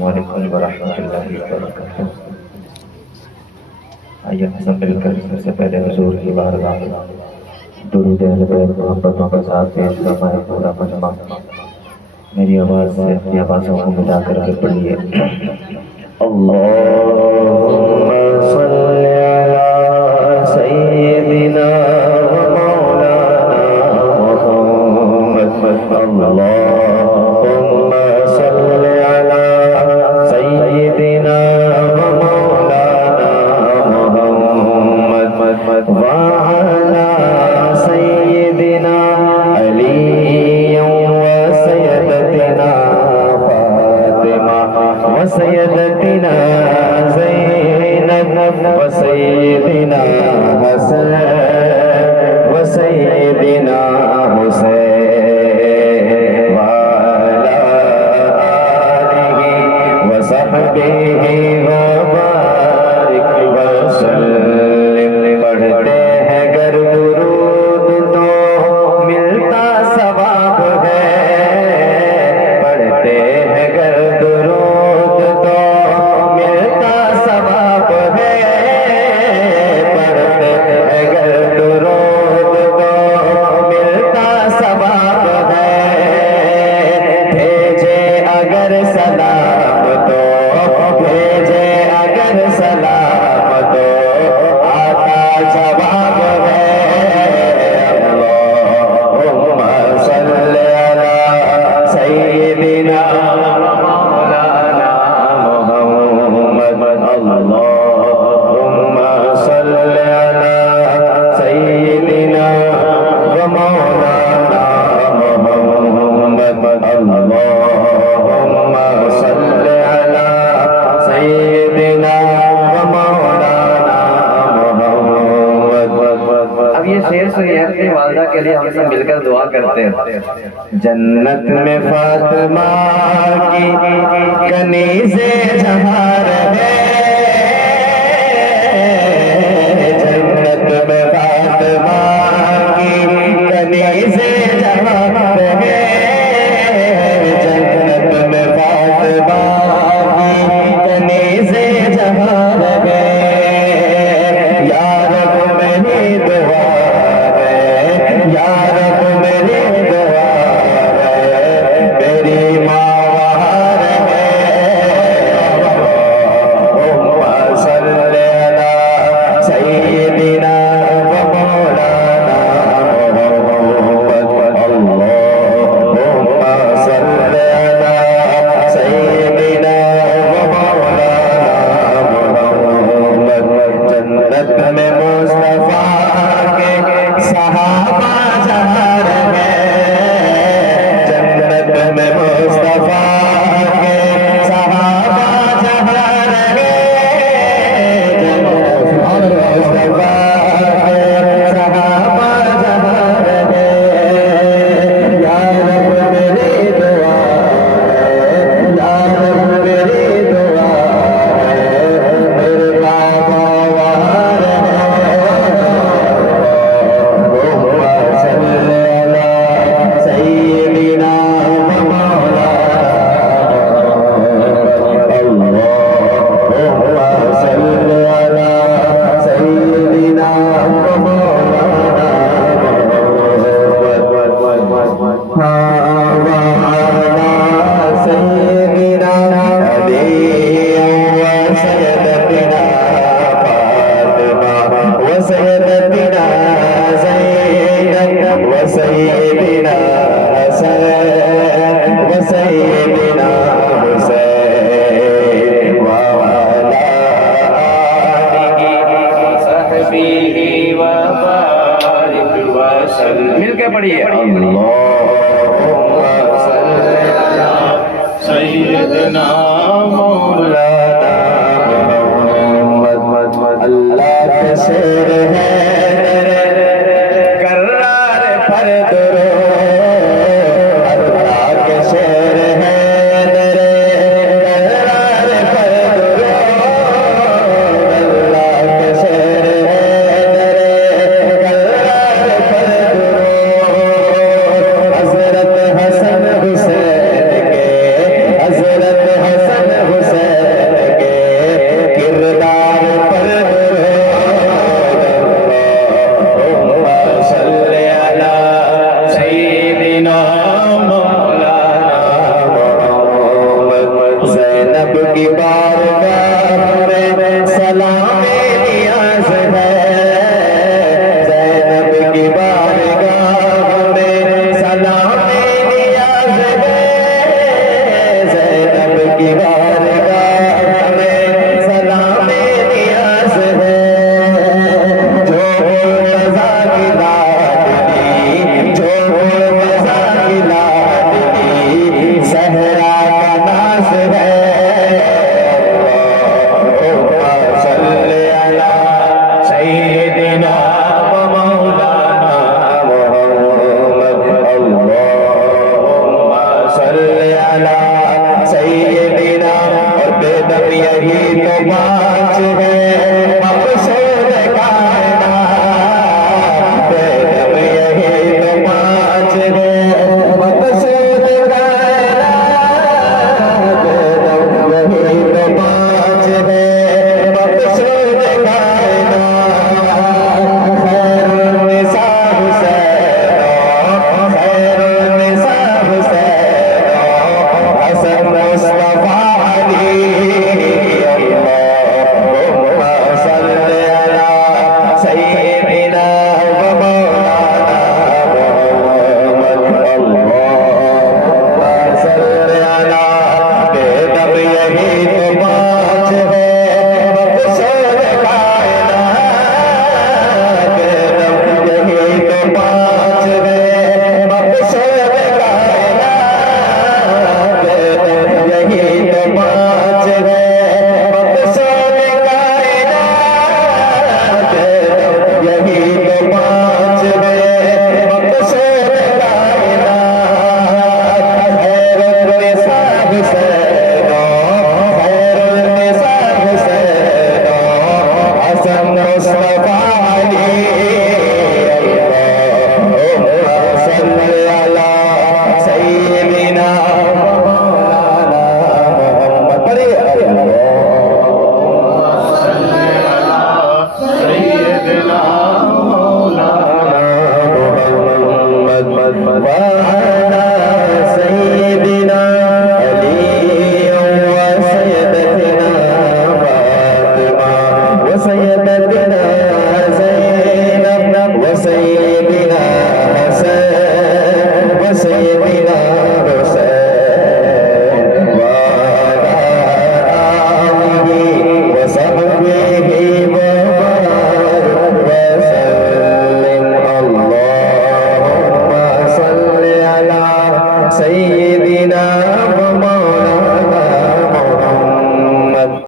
वालेकुम वरहमतुल्लाहि वबरकातुहू। आइए सब मिलकर सबसे पहले हुजूर की बारगाह में दुरूद अहले-बैत मोहब्बतों के साथ पेश फरमाए पूरा मजमा। मेरी आवाज़ से अपनी आवाज़ों को मिला करके पढ़िए। अल्लाहुम्मा सल्ली अला सय्यिदिना व मौलाना मुहम्मद। अल्लाहुम्मा सल्ली अला सय्यिदिना व मौलाना मुहम्मद व अला सय्यिदिना अली सय्यदतिना ज़ैनब व सय्यदिना हसन व सय्यदिना हुसैन व अला आलिहि व सहबिहि व बारिक व सल्लिम। पढ़ते हैं गर दुरूद तो मिलता सवाब है, पढ़ते हैं गर दुरूद तो मिलता सवाब है, पढ़ते हैं गर दुरूद तो मिलता सवाब है। भेजे अगर सलाम तो भेजे अगर सलाम तो आता जवाब है। अल्लाहुम्मा सल्ली अला सय्यिदिना मौलाना मुहम्मद। अल्लाहुम्मा सल्ली अला सय्यिदिना व मौलाना मुहम्मद। अल्लाहुम्मा सल्ली अला सय्यिदिना व मौलाना मुहम्मद। अब ये शेर सुनिए अपनी वालदा के लिए, हम सब मिलकर दुआ करते हैं। जन्नत में फातिमा की कनीज़े जहार है, जन्नत में फातिमा की कनीज़े जहार है, जन्नत में फातिमा की कनीज़े जहार है। या रब मेरी दुआ है, या रब मेरी दुआ है, मेरी माँ बाहर है। की बारगाह में सलाम नियाज़ है, ज़ैनब की बारगाह में सलाम नियाज़ है, ज़ैनब की बारगाह में सलाम नियाज़ है। जो रज़ा की लाडली, जो रज़ा की लाडली सहरा का नाज़ है। सैयदना व मौलाना मुहम्मद, अल्लाहुम्मा सल्ली अला सैयदना। और बेदम यही तो बात है मक़सूद कायनात, बेदम यही तो बात है मक़सूद कायनात, बेदम यही तो बात है मक़सूद कायनात। खैरुन्निसा हुसैनो, खैरुन्निसा हुसैनो, हसन मुस्तफा अली, अल्लाहुम्मा सल्ली अला सय्यिदिना व मौलाना मुहम्मद, अल्लाहुम्मा सल्ली अला। बेदम यही तो बात है मक़सूद कायनात, बेदम यही तो बात है मक़सूद कायनात, बेदम यही तो बात है मक़सूद कायनात, बेदम यही तो बात है मक़सूद कायनात। खैरुन्निसा हुसैनो, खैरुन्निसा हुसैनो, हसन मुस्तफा अली, अल्लाहुम्मा सल्ली अला सय्यिदिना व मौलाना मुहम्मद। पढ़िए अल्लाहुम्मा सल्ली अला सय्यिदिना मौलाना मुहम्मद व अला सय्यिदिना अली व सय्यदतिना फातिमा व सय्यदतिना ज़ैनब व सय्यदिना हसन व सय्यदिना हुसैन व अला आलिहि व सहबिहि व बारिक व सल्लिम। अल्लाहुम्मा सल्ली अला सय्यिदिना